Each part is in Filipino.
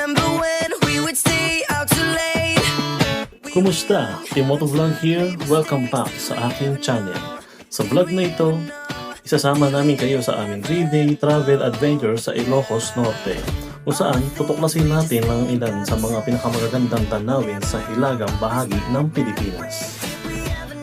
remember when we would stay out too late. Kumusta? Timoto Vlog here. Welcome back sa aking channel. Sa vlog na ito, isasama namin kayo sa aming 3-day travel adventure sa Ilocos Norte, kung saan tutuklasin natin ang ilan sa mga pinakamagagandang tanawin sa hilagang bahagi ng Pilipinas.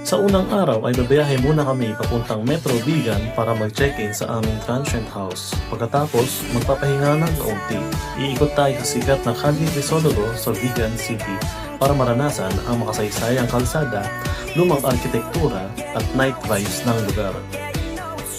Sa unang araw ay babiyahe muna kami papuntang Metro Vigan para mag-check-in sa aming transient house. Pagkatapos, magpapahinga ng kaunti. Iikot tayo sa sikat na Calle Crisostomo sa Vigan City para maranasan ang makasaysayang kalsada, lumang arkitektura at night vibes ng lugar.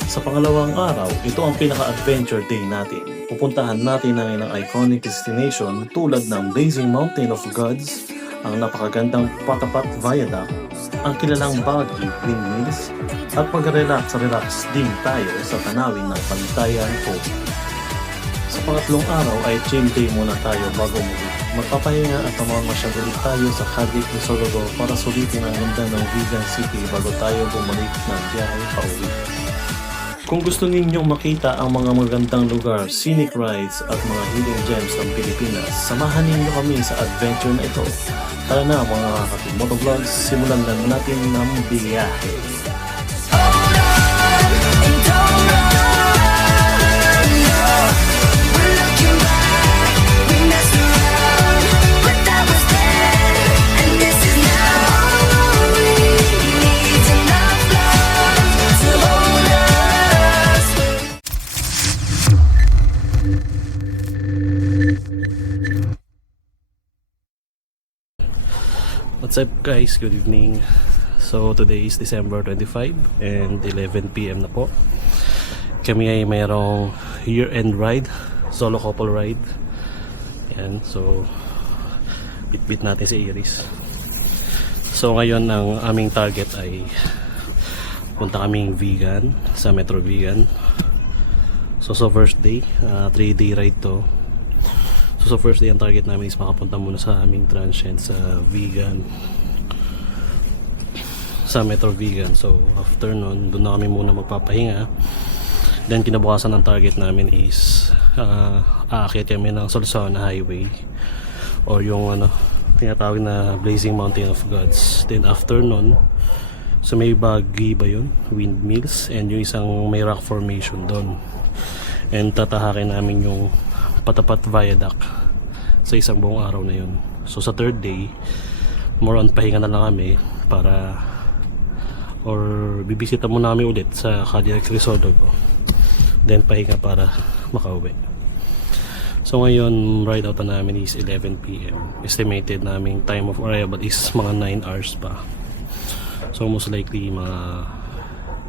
Sa pangalawang araw, ito ang pinaka-adventure day natin. Pupuntahan natin ang ilang iconic destination tulad ng Blazing Mountain of Gods, ang napakagandang Patapat Viaduct, ang kilalang Baguio Windmills, at mag-relax din tayo sa tanawin ng Pantayan Cove. Sa pangatlong araw ay chill day muna tayo bago muli. Magpapahinga at mamamasyal ulit tayo sa Calle Crisostomo para sulitin ang ganda ng Vigan City bago tayo bumalik ng biyahe pauwi. Kung gusto ninyong makita ang mga magandang lugar, scenic rides at mga hidden gems ng Pilipinas, samahan ninyo kami sa adventure na ito. Tara na mga ka-Timoto Vlogs, simulan na natin ng biyahe. What's up guys? Good evening. So today is December 25 and 11 PM na po. Kami ay mayroong year-end ride, solo couple ride. Ayan, so bit-bit natin si Iris. So ngayon ang aming target ay punta kaming Vigan, sa Metro Vigan. So first day, 3-day ride to. So first day ang target namin is makapunta muna sa aming transient sa Vigan, sa Metro Vigan. So after nun, doon na kami muna magpapahinga. Then kinabukasan ang target namin is aakyat kami ng Sorsogon Highway or yung tinatawag na Blazing Mountain of Gods. Then after nun, so may Baguio ba yun? Windmills and yung isang may rock formation doon. And tatahakin namin yung Patapat Viaduct sa isang buong araw na yun. So sa third day, more on pahinga na lang kami para or bibisita muna kami ulit sa Calle Crisostomo, then pahinga para makauwi. So ngayon ride out na namin is 11 PM. Estimated naming time of arrival is mga 9 hours pa. So most likely mga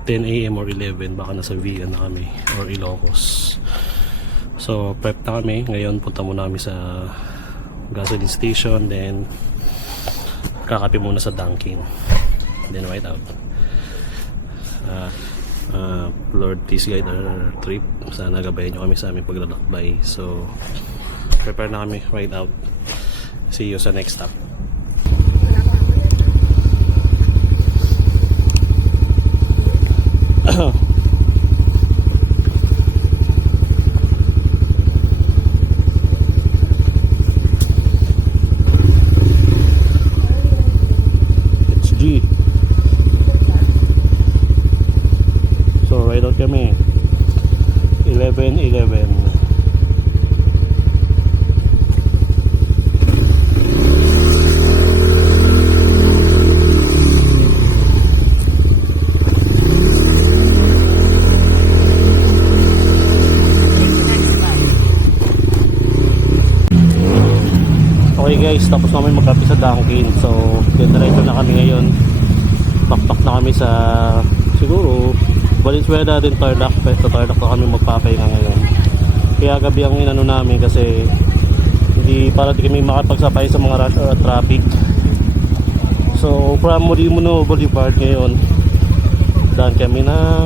10 AM or 11 baka nasa Vigan na kami or Ilocos. So prep na kami. Ngayon punta muna kami sa gasoline station, then kakape muna sa Dunkin, then ride out. Lord, please guide our trip. Sana gabayan nyo kami sa aming paglalakbay. So prepare na kami, ride out. See you sa next stop. So ride out kami 11:11. Okay guys, tapos namin magkape sa Dunkin. So diretso na kami ngayon. Pakpak na kami sa siguro Valenzuela din Tarlac. Sa Tarlac na kami magpapahinga ngayon. Kaya gabi ang inano namin kasi hindi para di kami makapagsapay sa mga rush hour traffic. So from Morimuno Boulevard ngayon, daan kami ng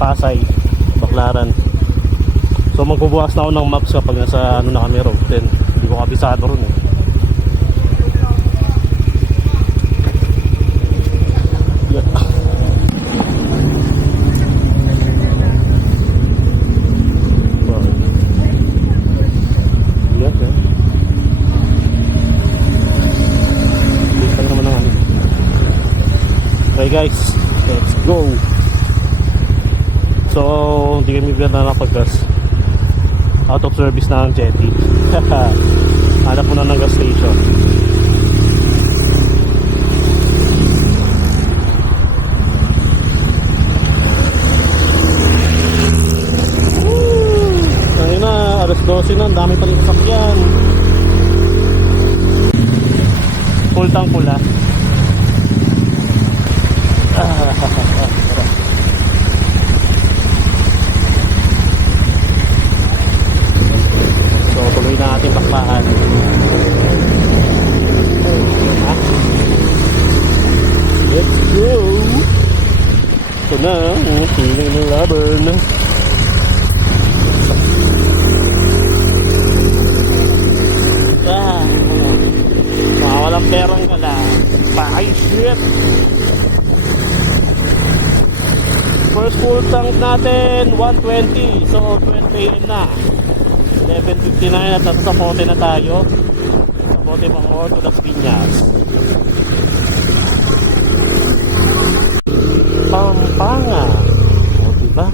Pasay, Baclaran. So magbubukas na ako ng maps kapag nasa na kami road. Then hindi ko kabisado ron eh. guys, let's go. So hindi kami na nakapag-gas. Out of service na ang jetty. Hanap mo na ng gas station. Ayun na, alas 12 na, ang dami pa rin sasakyan. Full tank pula. So tuloy na ating bakbakan. Let's go. Ito na, feeling ng laban. Walang perang gala. Ay shit. First full tank natin 120. So 20 AM na 11:59 at nasa sa bote na tayo. Sa bote pang Orto Las Piñas, Pampanga. O diba?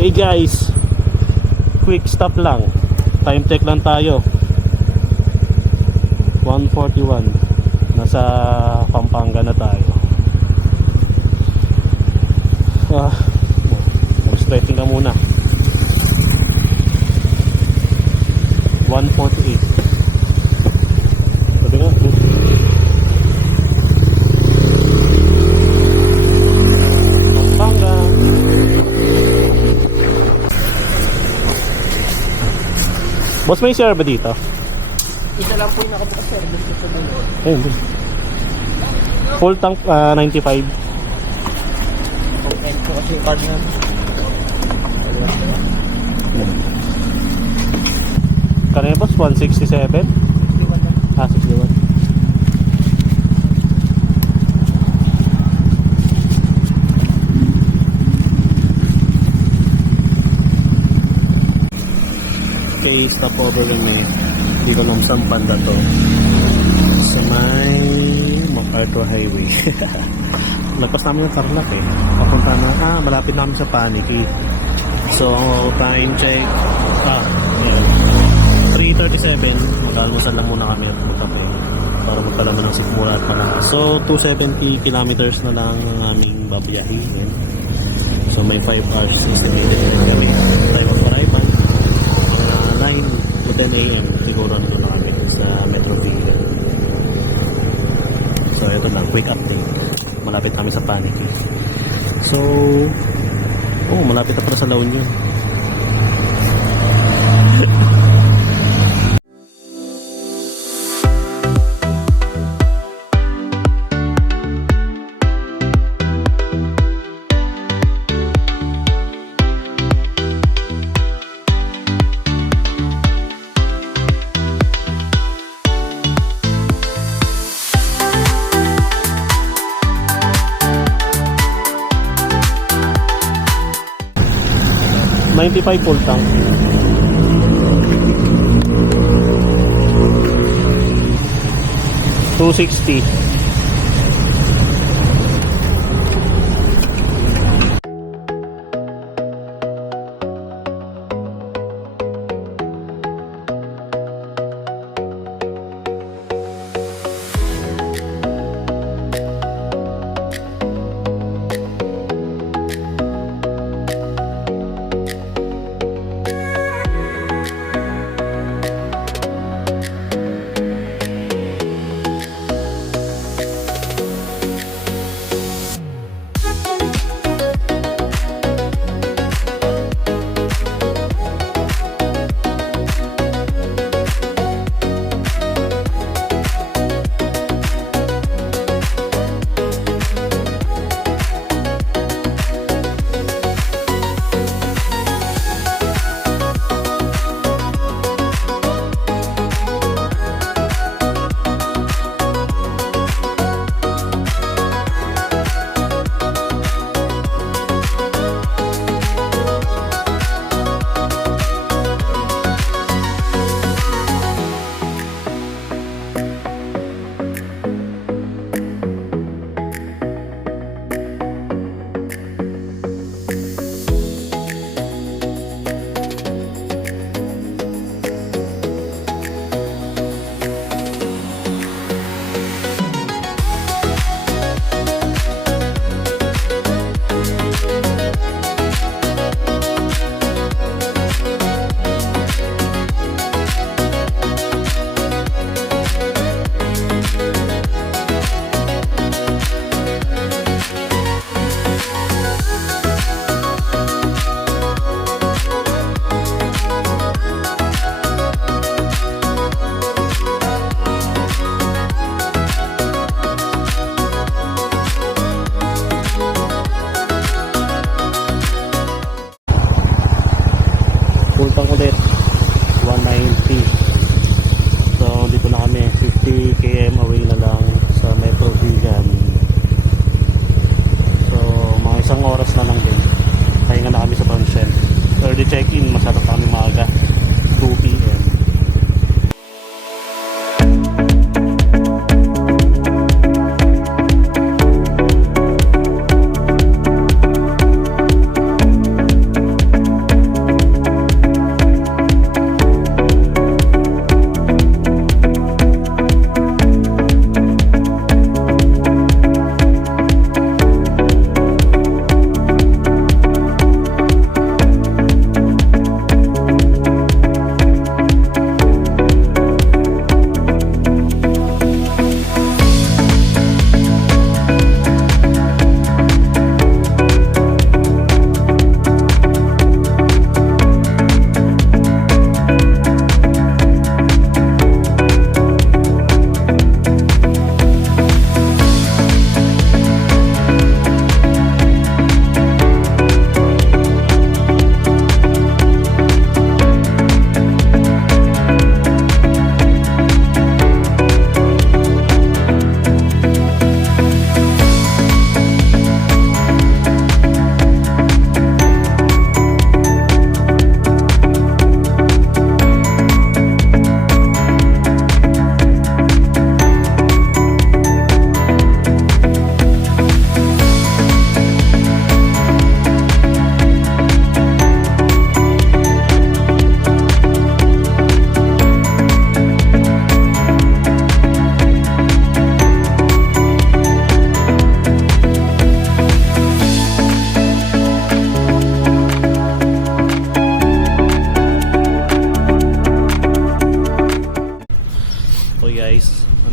Okay guys, quick stop lang. Time check lang tayo. 1:41. Nasa Pampanga na tayo. Stretching ka muna. 1:48. Sabi nga, Pampanga. Boss, may share ba dito? Isa lang po yung nakabukas sir. Gusto ko ba yun? Ayun, din. Full tank 95. Okay po kasi yung card na. Kanina boss, 167? Ah, 61. Okay, stop over kami. Hindi ko lang saan banda to. Sa may MacArthur Highway. Lagpas namin ng Tarlac eh. Papunta na, malapit namin sa Panicky. So, time check. Ayan. 3:37. Mag-almusal lang muna kami at magkape para magkalaman ng sikmura at malakas. So, 270 kilometers na lang ang aming babiyahin. So, may 5 hours estimated na kami. Time of arrival. 9 to 10 AM siguro nandun na kami sa Metro Villa. So ito lang, quick update. Malapit kami sa Panicky. So malapit na pala sa La Union. $95 full tank. $260. 190. So dito na kami, 50 km away na lang sa Metro Vigan. So mga isang oras na lang din. Pahinga na kami sa Panshen. Early check-in, masarap kami maaga, 2 PM.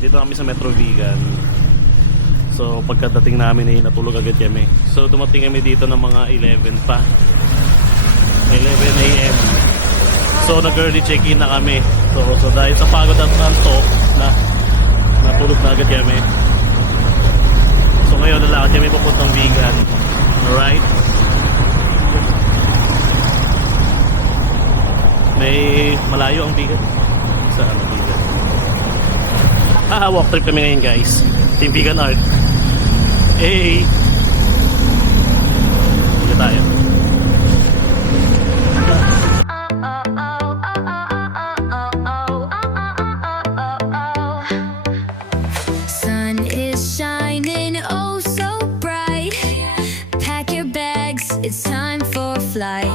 Nandito kami sa Metro Vigan. So pagkadating namin ay natulog agad kami. So dumating kami dito ng mga 11 pa. 11 AM. So nag-early check-in na kami. So dahil sa pagod at antok na natulog na agad kami. So ngayon lalakad kami papuntang Vigan. Alright? May malayo ang Vigan. Saan ang Vigan? Walk trip kami ngayon guys. Team Vigan Art. Hey! Dito tayo. Sun is shining oh so bright. Pack your bags, it's time for flight.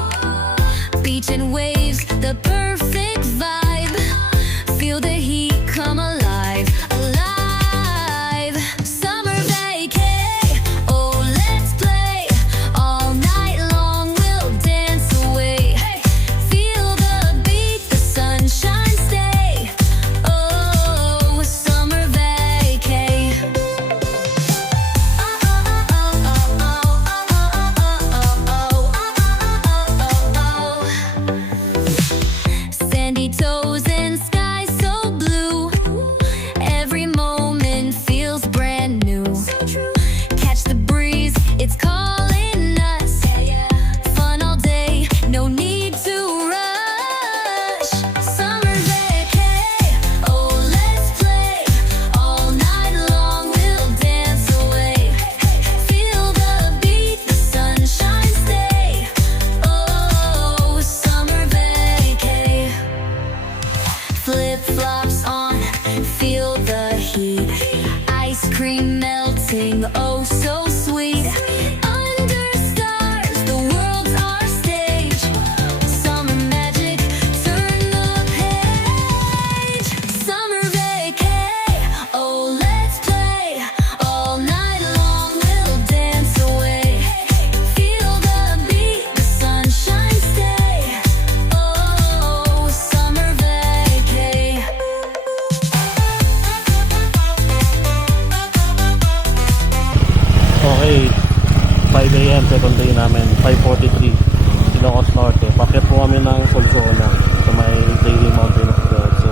Beach and waves, the perfect vibe. Feel the heat come alive. Flip-flops on, feel the heat. Ice cream melting, oh so sweet. Under stars, the world's our stage. Summer magic, turn the page. Summer vacay, oh let's play. All night long we'll dance away. Feel the beat, the sunshine stay. Oh, summer vacay. Okay, 5 AM, second day namin, 5:43, Ilocos Norte. Paket po kami ng Solsona sa may Daily Mountain of God. So,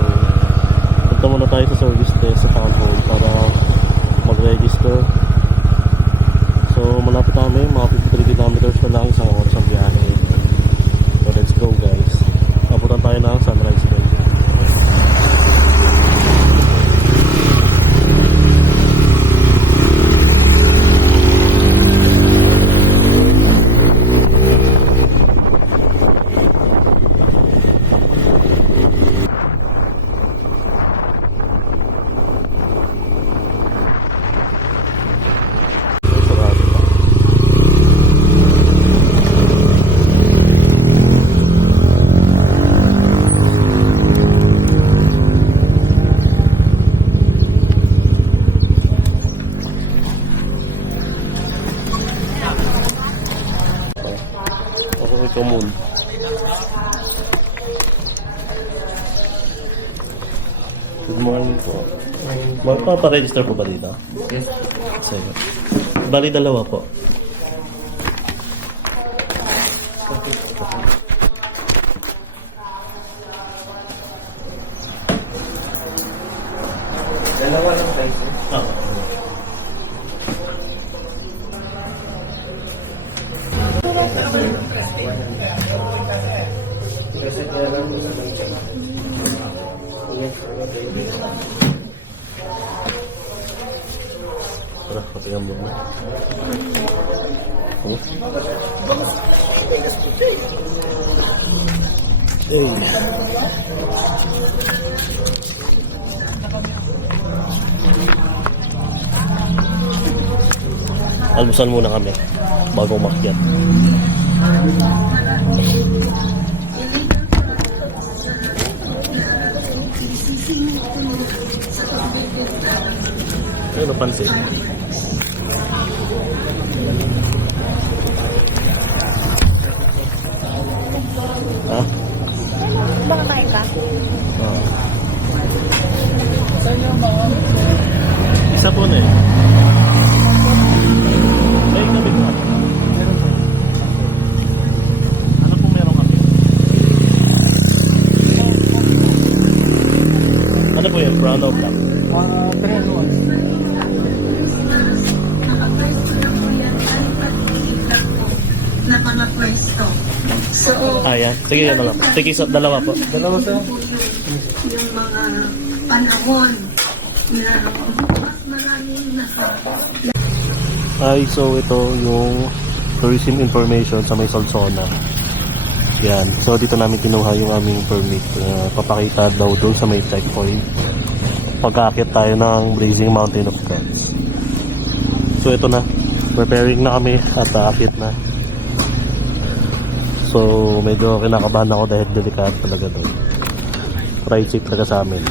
punta muna tayo sa service desk sa town hall para mag-register. So, malapit namin, mga 53 kilometers na lang, isang oras ang biyahe. So, let's go guys. Papunta tayo ng Sunrise Bay. Good morning po. Magpaparegister po ba dito? Yes. Sige. Bali dalawa po. Dalawa lang guys. Ah. Kasi kaya lang Tara, patingnan mo na. Hey. Almusal muna kami bago umakyat. Ano napansin? Ha? Baka kain ka? Oo. Isa po na eh. Ay, kami po. Ano po meron kami? Ano po yun? Brown o black? 3 and 1. Na mga pwesto. So, Yan. Sige, yan na lang. Sige, dalawa po. Dalawa sir. yung mga panahon na mas maraming nasa So ito yung tourism information sa may Solsona. Yan. So dito namin kinuha yung aming permit. Papakita daw doon sa may checkpoint. Pag-aakyat tayo ng Blazing Mountain of Gods. So ito na. Preparing na kami at aakyat na. So medyo kinakabahan ako dahil delikado talaga doon. Ride safe talaga sa amin.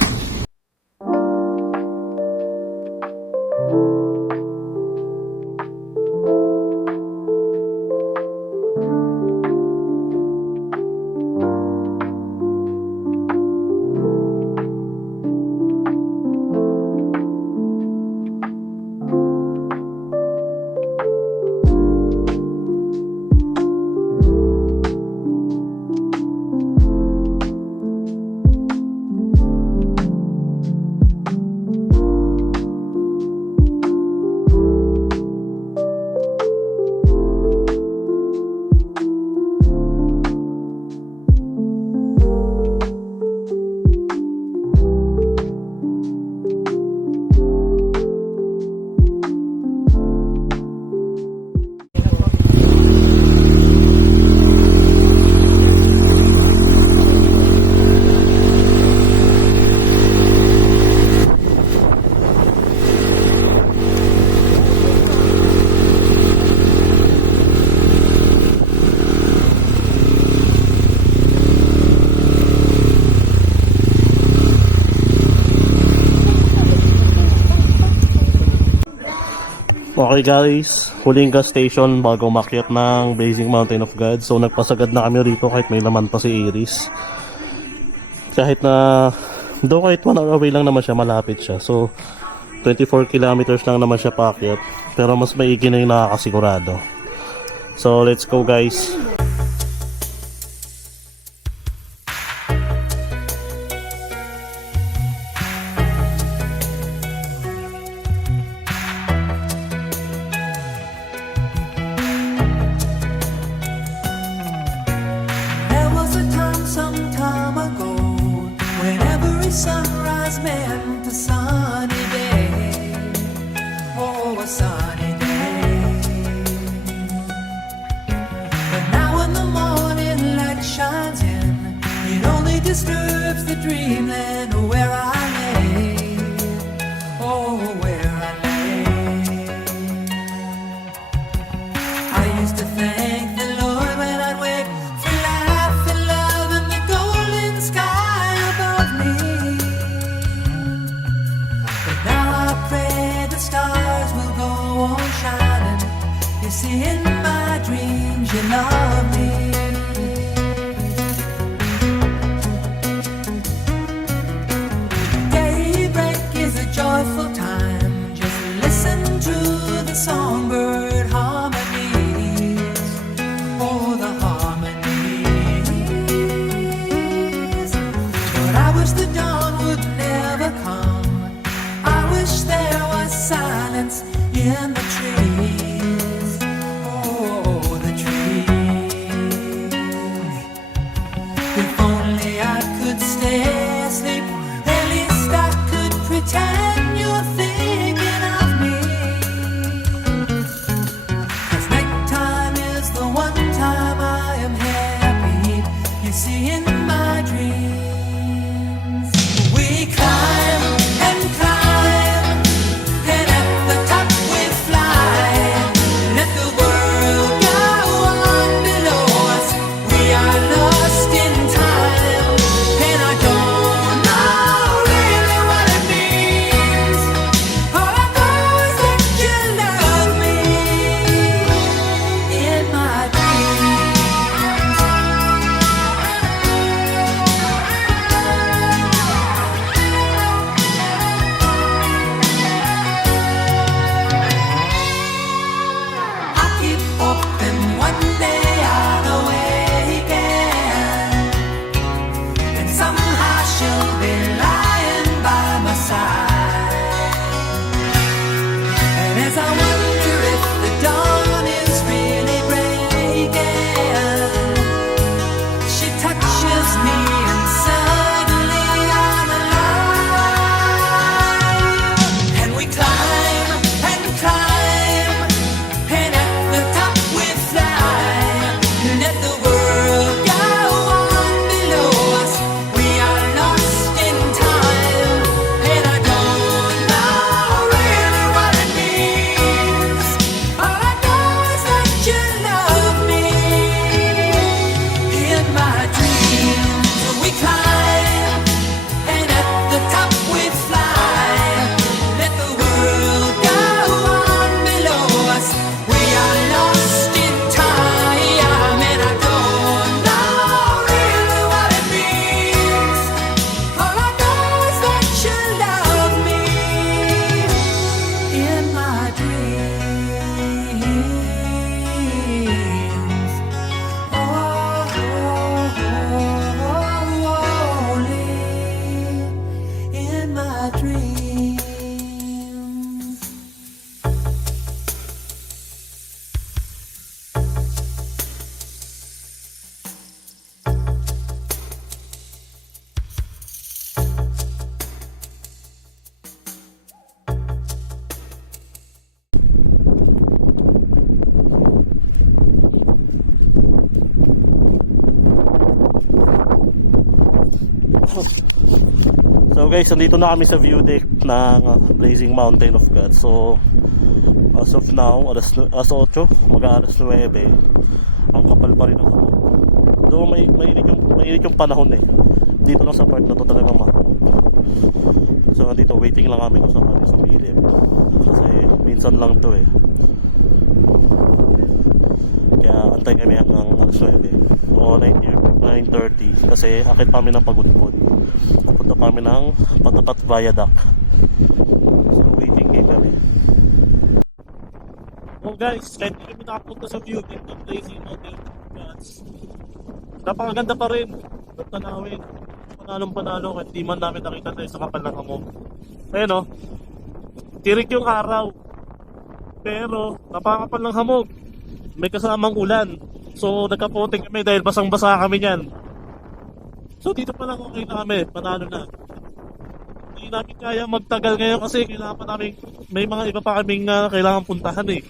Okay guys, huling gas station bago umakyat ng Blazing Mountain of God. So nagpasagad na kami rito kahit may laman pa si Iris. Kahit 1 hour away lang naman siya, malapit siya. So 24 kilometers lang naman siya paakyat. Pero mas maigi na yung nakakasigurado. So let's go guys. There was a time some time ago when every sunrise meant a sunny day. Oh, a sunny day. But now when the morning light shines in, it only disturbs the dreamland where I lay. Oh, where I lay. I used to thank the Lord when I'd wake for life and love and the golden sky above me. But now I pray the stars will go on shining. You see, in my dreams you love me. wish the dawn would never come. I wish there was silence in the trees. Oh, the trees. If only I could stay asleep, at least I could pretend you're thinking of me. 'Cause nighttime is the one time I am happy. You see, in my dreams, we climb and climb, and at the top we fly. Let the world go on below us. We are lost in time, and I don't know really what it means. All I know is that you love me in my dreams. I keep hoping one day I'll awaken, and somehow she'll be lying by my side. And as I wonder if the dawn is really breaking, she touches me and suddenly I'm alive. And we climb and climb, and at the top we fly. Let the world go on below us. We are lost in time, and I don't know really what it means. All I know is that you love me in my dreams. We climb, and at the top we fly. Let the world go on below us. We are lost in time, and I don't know really what it means. All I know is that you love me in my dreams. Only in my dreams. So guys, nandito na kami sa view deck ng Blazing Mountain of God. So as of now, alas 8, mag-aalas 9. Ang kapal pa rin ang hamog. Though mainit yung panahon eh. Dito lang sa part na to talagang mahamog. So nandito waiting lang kami kung saan kami sumilip. Kasi minsan lang to eh. Kaya antay kami hanggang alas 9 o 9:30 kasi akit kami ng Pagudpod. Papunta kami ng Patapat Viaduct. So waiting game kami. Oh guys, kahit hindi kami nakapunta sa view dito ng Blazing Mountain Gods, napakaganda pa rin ng tanawin. Panalong-panalo kahit di man namin nakita tayo sa kapal ng hamog. Ayun o, tirik yung araw, pero napakapal ng hamog. May kasamang ulan. So nagkapoting kami dahil basang-basa kami niyan. So dito pa lang okay na kami, panalo na. Hindi namin kaya magtagal ngayon kasi kailangan pa namin, may mga iba pa kaming kailangan puntahan eh.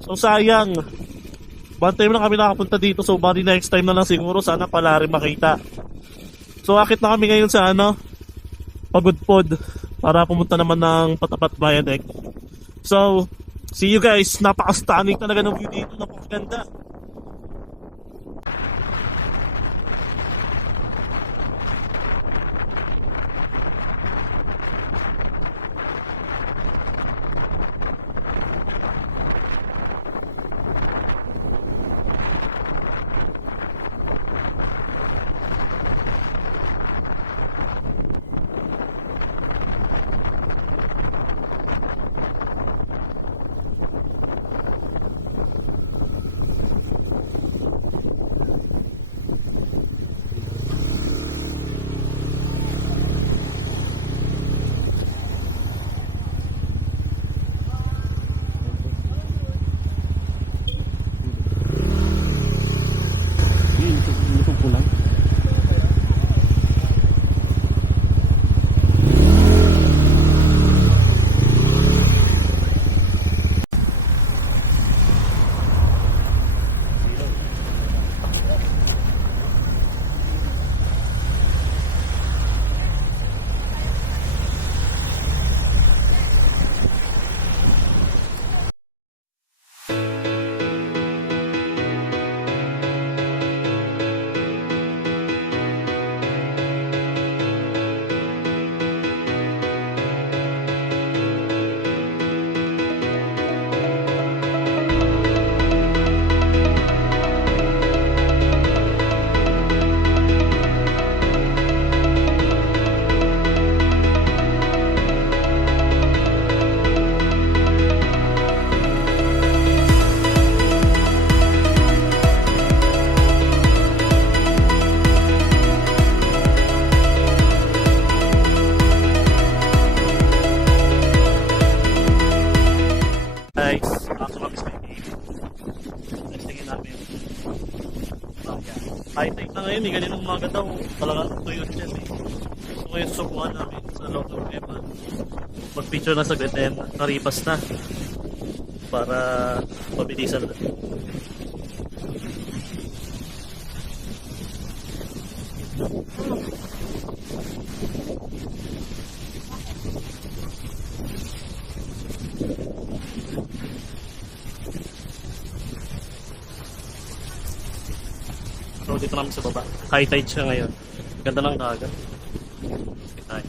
So sayang. One time lang kami nakapunta dito, so bali next time na lang siguro, sana pala rin makita. So akit na kami ngayon sa Pagudpod para pumunta naman ng Patapat Viaduct. So see you guys, napaka-stunning talaga ng view dito, napakaganda. umaga daw, talagang tuyo dyan eh. So ngayon subukan namin sa loob ng Eman. Mag-picture na saglit and naripas na. Para mabilisan na. So dito namin sa baba. High tide siya ngayon. Ganda ng dagat. Sige tayo.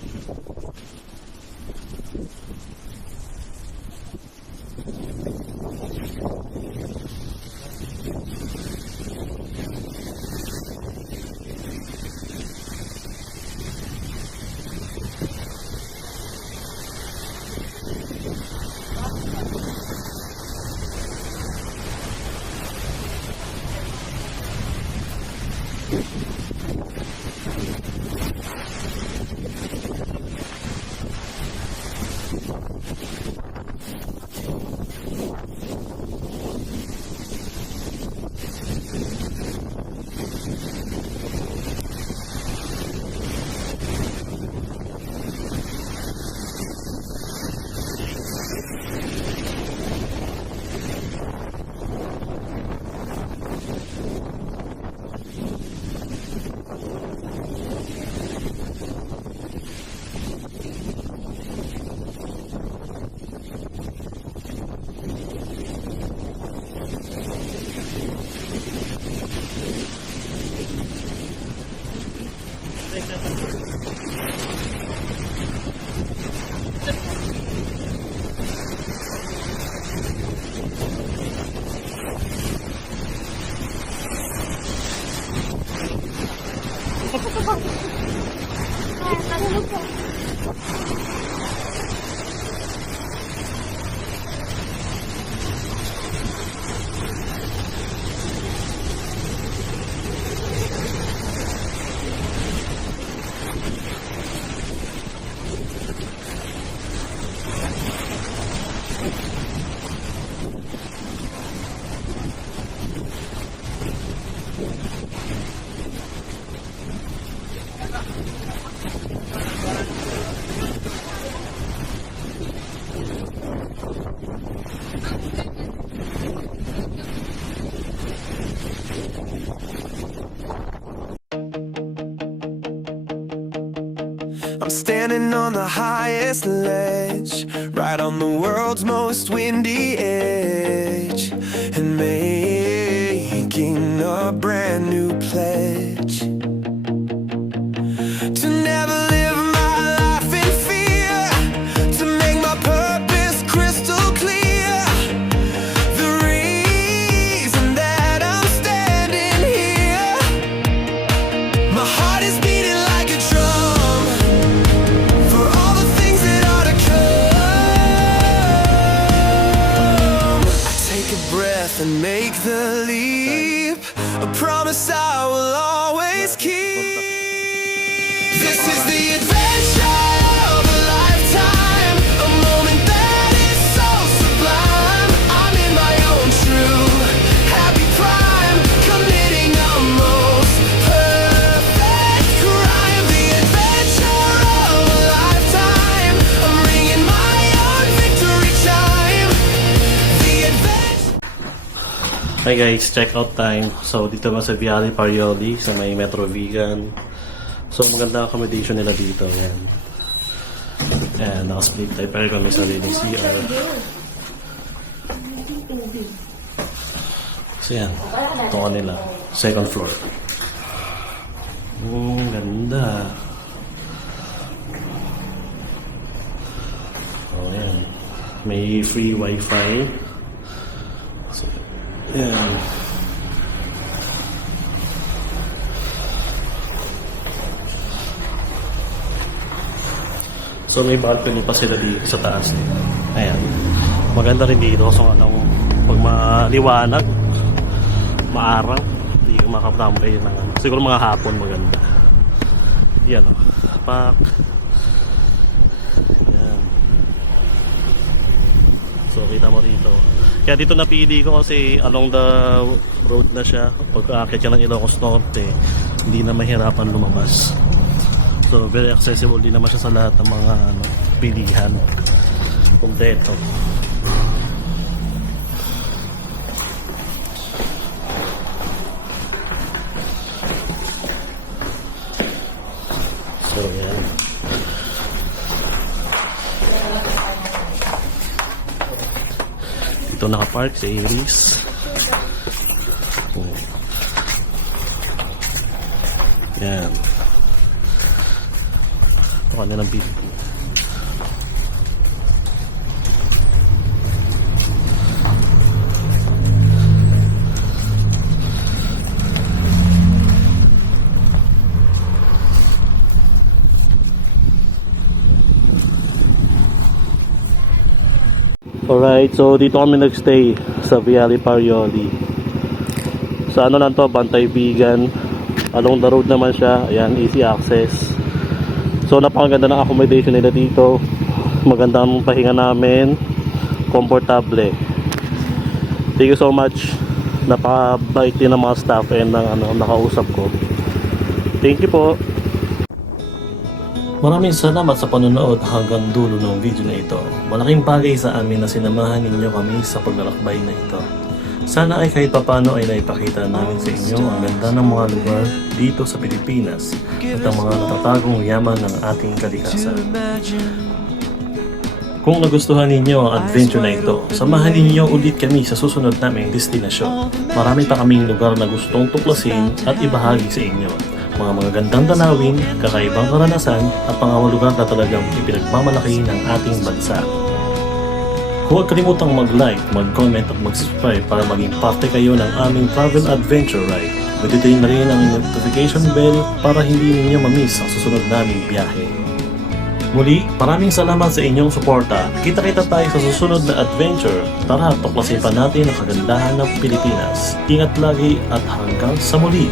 I'm standing on the highest ledge, right on the world's most windy edge, and making a brand new pledge to never live my life in fear, to make my purpose crystal clear. The reason that I'm standing here, my heart is beating like a drum for all the things that are to come. I take a breath and make the leap, a promise I will always keep. This is the adventure of a lifetime, a moment that is so sublime. I'm in my own true happy prime, committing a most perfect crime. The adventure of a lifetime, I'm ringing my own victory chime. The adventure. Hi guys, check out time. So dito ba sa Viale Parioli sa may Metro Vegan. So maganda ang accommodation nila dito. Yan. Ayan, naka-split type. Pero kami sariling CR. So yan. Ito ka nila. Second floor. Ganda. Oh, yan. May free wifi. So, yan. So may balcony pa sila dito sa taas. Ayan. Maganda rin dito. So anong pag maliwanag, maarang, hindi ka makatambay ng ano. Siguro mga hapon maganda. Yan o. Park. Ayan. So kita mo dito. Kaya dito napili ko kasi along the road na siya. Pag aakyat ka ng Ilocos Norte, hindi na mahirapan lumabas. So very accessible din naman siya sa lahat ng mga pilihan. Kompleto. So yan. Dito nakapark si Iris. Oh. Yan. Ito kanya ng Pilipino. Alright, so dito kami nagstay sa Viale Parioli. Sa ano lang to, Bantay Bigan. Along the road naman siya. Ayan, easy access. So napakaganda ng accommodation nila dito. Maganda ang pahinga namin. Komportable. Thank you so much. Napakabait din ng mga staff and ng nakausap ko. Thank you po. Maraming salamat sa panonood hanggang dulo ng video na ito. Malaking bagay sa amin na sinamahan ninyo kami sa paglalakbay na ito. Sana ay kahit papano ay naipakita namin sa inyo ang ganda ng mga lugar dito sa Pilipinas at ang mga natatagong yaman ng ating kalikasan. Kung nagustuhan ninyo ang adventure na ito, samahan ninyo ulit kami sa susunod naming destinasyon. Marami pa kaming lugar na gustong tuklasin at ibahagi sa inyo. Mga magagandang tanawin, kakaibang karanasan at mga lugar na talagang ipinagmamalaki ng ating bansa. Huwag kalimutang mag-like, mag-comment at mag-subscribe para maging parte kayo ng aming travel adventure ride. Pindutin na rin ang notification bell para hindi ninyo mamiss ang susunod naming biyahe. Muli, maraming salamat sa inyong suporta. Kita-kita tayo sa susunod na adventure. Tara, tuklasin pa natin ang kagandahan ng Pilipinas. Ingat lagi at hanggang sa muli!